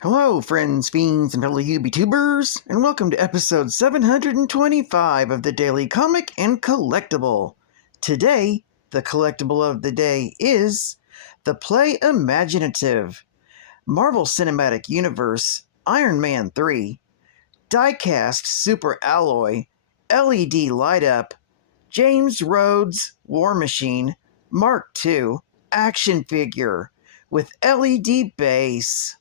Hello, friends, fiends, and fellow YouTubers, and welcome to episode 725 of the Daily Comic and Collectible. Today, the collectible of the day is the Play Imaginative, Marvel Cinematic Universe, Iron Man 3, Diecast Super Alloy, LED Light Up, James Rhodes War Machine Mark II action figure with LED base.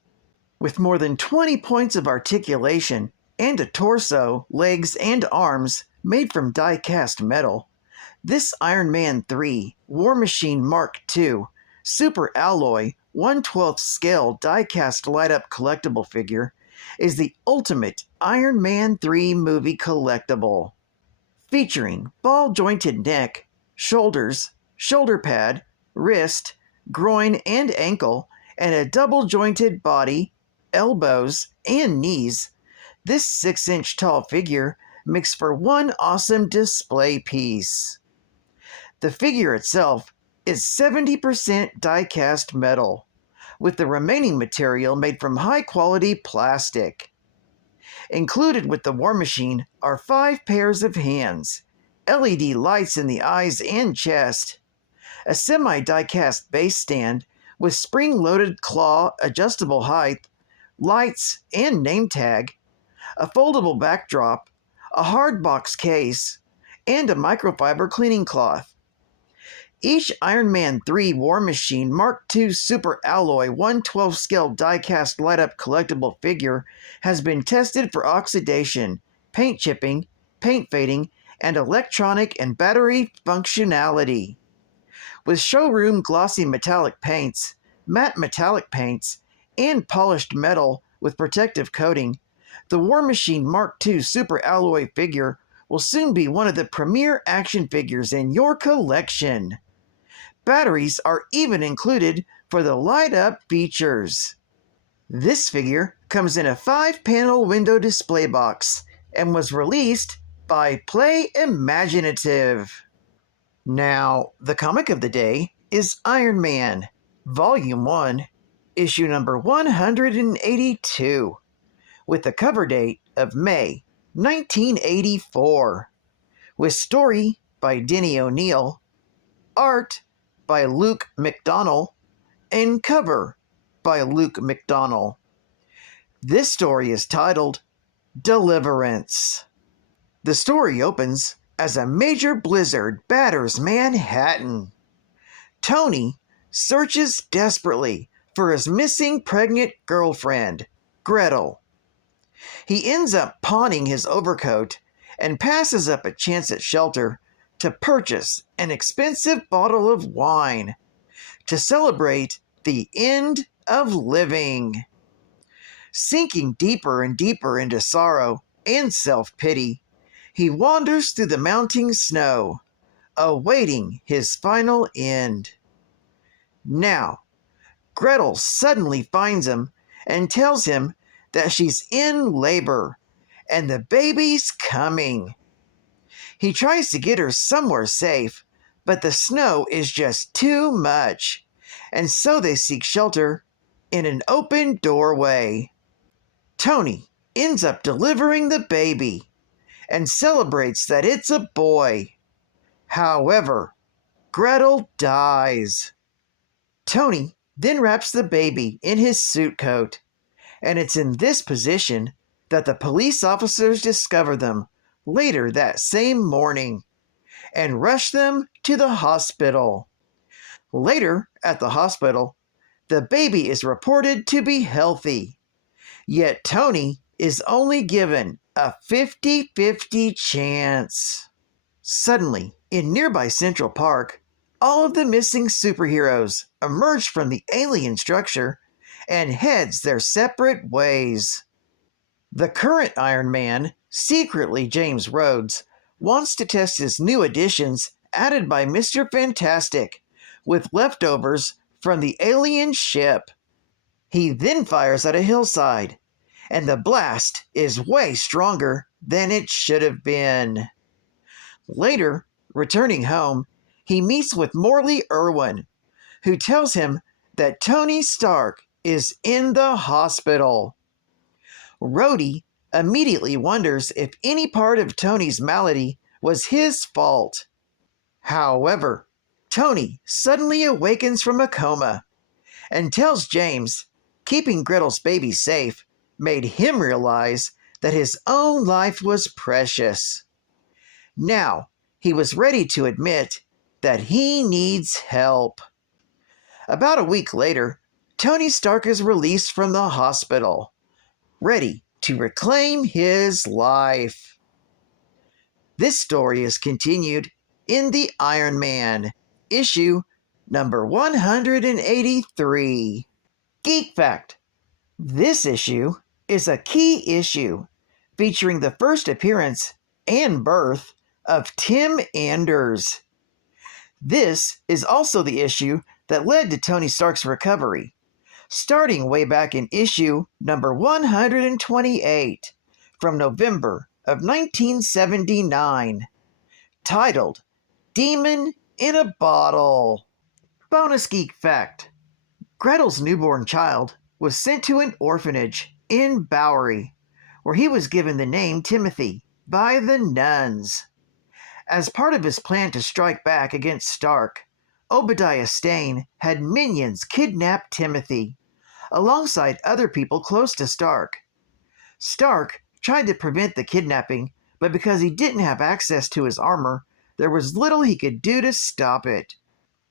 With more than 20 points of articulation and a torso, legs, and arms made from die-cast metal, this Iron Man 3 War Machine Mark II Super Alloy 1/12 scale die-cast light-up collectible figure is the ultimate Iron Man 3 movie collectible. Featuring ball-jointed neck, shoulders, shoulder pad, wrist, groin, and ankle, and a double-jointed body, elbows, and knees, this 6-inch tall figure makes for one awesome display piece. The figure itself is 70% die-cast metal, with the remaining material made from high-quality plastic. Included with the War Machine are 5 pairs of hands, LED lights in the eyes and chest, a semi-die-cast base stand with spring-loaded claw adjustable height, lights and name tag, a foldable backdrop, a hard box case, and a microfiber cleaning cloth. Each Iron Man 3 War Machine Mark II Super Alloy 1/12 scale die-cast light-up collectible figure has been tested for oxidation, paint chipping, paint fading, and electronic and battery functionality. With showroom glossy metallic paints, matte metallic paints, and polished metal with protective coating, the War Machine Mark II Super Alloy figure will soon be one of the premier action figures in your collection. Batteries are even included for the light-up features. This figure comes in a 5-panel window display box and was released by Play Imaginative. Now, the comic of the day is Iron Man, Volume 1, issue number 182, with the cover date of May 1984, with story by Denny O'Neil, art by Luke McDonnell, and cover by Luke McDonnell. This story is titled Deliverance. The story opens as a major blizzard batters Manhattan. Tony searches desperately for his missing pregnant girlfriend, Gretel. He ends up pawning his overcoat and passes up a chance at shelter to purchase an expensive bottle of wine to celebrate the end of living. Sinking deeper and deeper into sorrow and self-pity, he wanders through the mounting snow, awaiting his final end. Now, Gretel suddenly finds him and tells him that she's in labor and the baby's coming. He tries to get her somewhere safe, but the snow is just too much, and so they seek shelter in an open doorway. Tony ends up delivering the baby and celebrates that it's a boy. However, Gretel dies. Tony then wraps the baby in his suit coat, and it's in this position that the police officers discover them later that same morning and rush them to the hospital. Later at the hospital, the baby is reported to be healthy, yet Tony is only given a 50-50 chance. Suddenly, in nearby Central Park, all of the missing superheroes emerge from the alien structure and heads their separate ways. The current Iron Man, secretly James Rhodes, wants to test his new additions added by Mr. Fantastic with leftovers from the alien ship. He then fires at a hillside, and the blast is way stronger than it should have been. Later, returning home, he meets with Morley Irwin, who tells him that Tony Stark is in the hospital. Rhodey immediately wonders if any part of Tony's malady was his fault. However, Tony suddenly awakens from a coma and tells James keeping Gretel's baby safe made him realize that his own life was precious. Now, he was ready to admit that he needs help. About a week later, Tony Stark is released from the hospital, ready to reclaim his life. This story is continued in the Iron Man, issue number 183. Geek Fact: this issue is a key issue featuring the first appearance and birth of Tim Anders. This is also the issue that led to Tony Stark's recovery, starting way back in issue number 128 from November of 1979, titled Demon in a Bottle. Bonus Geek Fact: Gretel's newborn child was sent to an orphanage in Bowery, where he was given the name Timothy by the nuns. As part of his plan to strike back against Stark, Obadiah Stane had minions kidnap Timothy, alongside other people close to Stark. Stark tried to prevent the kidnapping, but because he didn't have access to his armor, there was little he could do to stop it.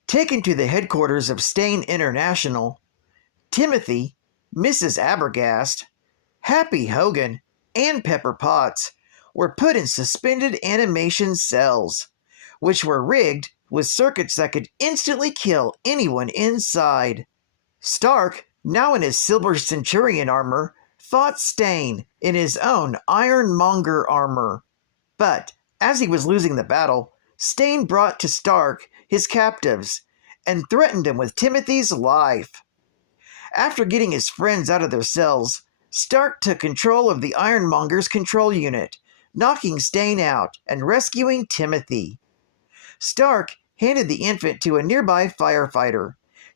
Taken to the headquarters of Stane International, Timothy, Mrs. Abergast, Happy Hogan, and Pepper Potts were put in suspended animation cells, which were rigged with circuits that could instantly kill anyone inside. Stark, now in his Silver Centurion armor, fought Stane in his own Ironmonger armor. But as he was losing the battle, Stane brought to Stark his captives and threatened him with Timothy's life. After getting his friends out of their cells, Stark took control of the Ironmonger's control unit, knocking Stane out and rescuing Timothy. Stark handed the infant to a nearby firefighter,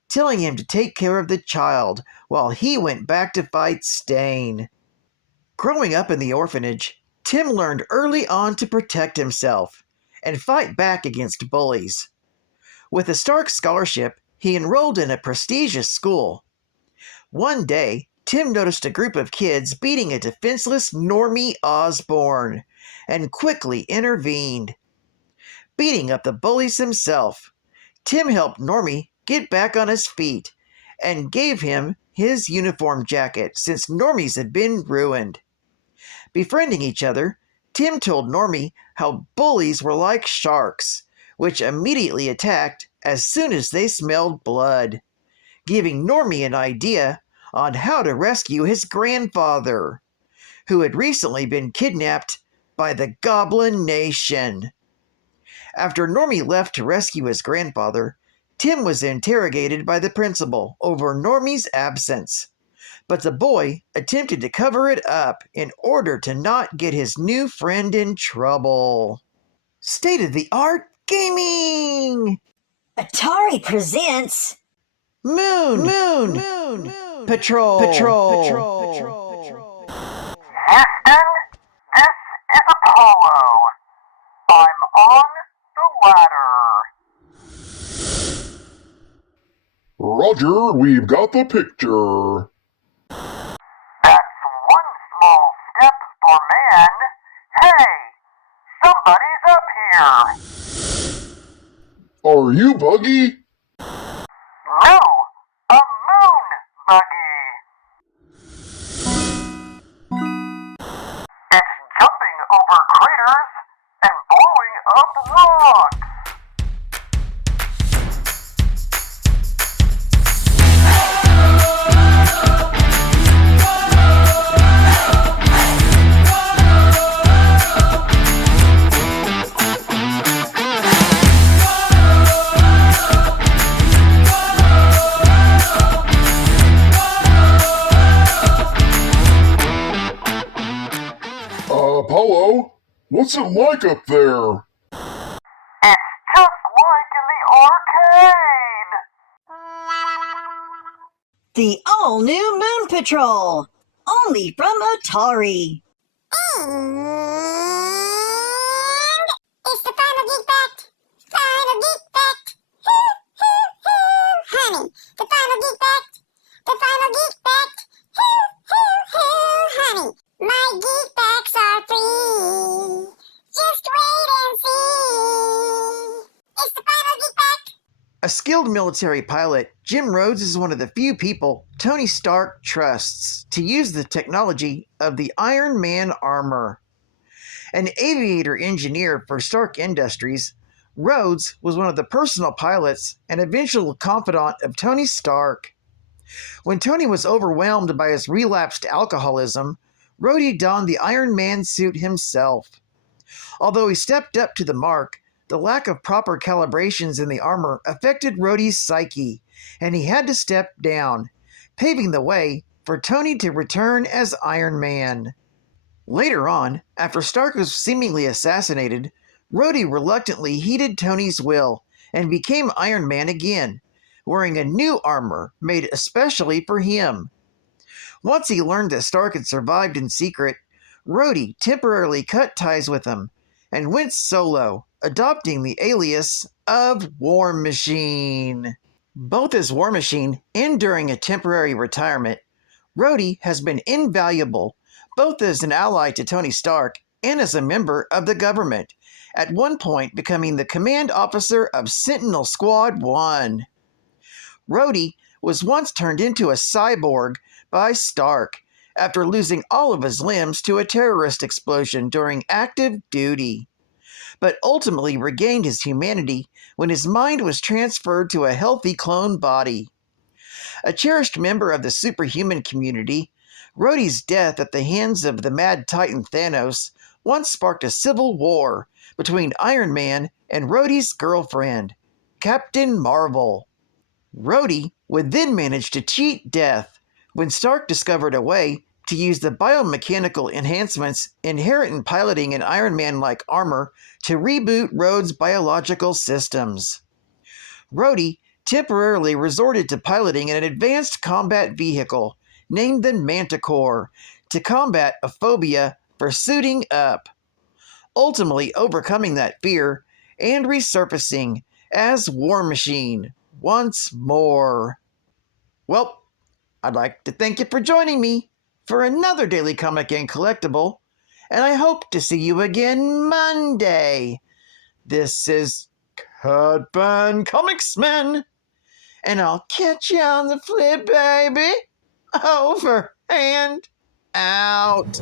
telling him to take care of the child while he went back to fight Stane. Growing up in the orphanage, Tim learned early on to protect himself and fight back against bullies. With a Stark scholarship, he enrolled in a prestigious school. One day, Tim noticed a group of kids beating a defenseless Normie Osborn and quickly intervened. Beating up the bullies himself, Tim helped Normie get back on his feet and gave him his uniform jacket since Normie's had been ruined. Befriending each other, Tim told Normie how bullies were like sharks, which immediately attacked as soon as they smelled blood, giving Normie an idea on how to rescue his grandfather, who had recently been kidnapped by the Goblin Nation. After Normie left to rescue his grandfather, Tim was interrogated by the principal over Normie's absence, but the boy attempted to cover it up in order to not get his new friend in trouble. State-of-the-art gaming! Atari presents Moon Patrol. Houston, this is Apollo. I'm on the ladder. Roger, we've got the picture. That's one small step for man. Hey, somebody's up here. Are you Buggy? No, a moon buggy. It's jumping over craters and blowing up rocks. Apollo, what's it like up there? It's just like in the arcade. The all-new Moon Patrol! Only from Atari! And it's the final geek fact. Final geek fact. Honey. The final geek fact. The final geek fact. Honey. My geek facts are free. Just wait and see. It's the final geek fact. A skilled military pilot, Jim Rhodes is one of the few people Tony Stark trusts to use the technology of the Iron Man armor. An aviator engineer for Stark Industries, Rhodes was one of the personal pilots and eventual confidant of Tony Stark. When Tony was overwhelmed by his relapsed alcoholism, Rhodey donned the Iron Man suit himself. Although he stepped up to the mark, the lack of proper calibrations in the armor affected Rhodey's psyche, and he had to step down, paving the way for Tony to return as Iron Man. Later on, after Stark was seemingly assassinated, Rhodey reluctantly heeded Tony's will and became Iron Man again, wearing a new armor made especially for him. Once he learned that Stark had survived in secret, Rhodey temporarily cut ties with him and went solo, adopting the alias of War Machine. Both as War Machine and during a temporary retirement, Rhodey has been invaluable, both as an ally to Tony Stark and as a member of the government, at one point becoming the command officer of Sentinel Squad 1. Rhodey was once turned into a cyborg by Stark after losing all of his limbs to a terrorist explosion during active duty, but ultimately regained his humanity when his mind was transferred to a healthy clone body. A cherished member of the superhuman community, Rhodey's death at the hands of the mad titan Thanos once sparked a civil war between Iron Man and Rhodey's girlfriend, Captain Marvel. Rhodey would then manage to cheat death when Stark discovered a way to use the biomechanical enhancements inherent in piloting an Iron Man-like armor to reboot Rhodes' biological systems. Rhodey temporarily resorted to piloting an advanced combat vehicle named the Manticore to combat a phobia for suiting up, ultimately overcoming that fear and resurfacing as War Machine once more. Well, I'd like to thank you for joining me for another Daily Comic and Collectible, and I hope to see you again Monday. This is Cudburn Comicsman, and I'll catch you on the flip, baby. Over and out.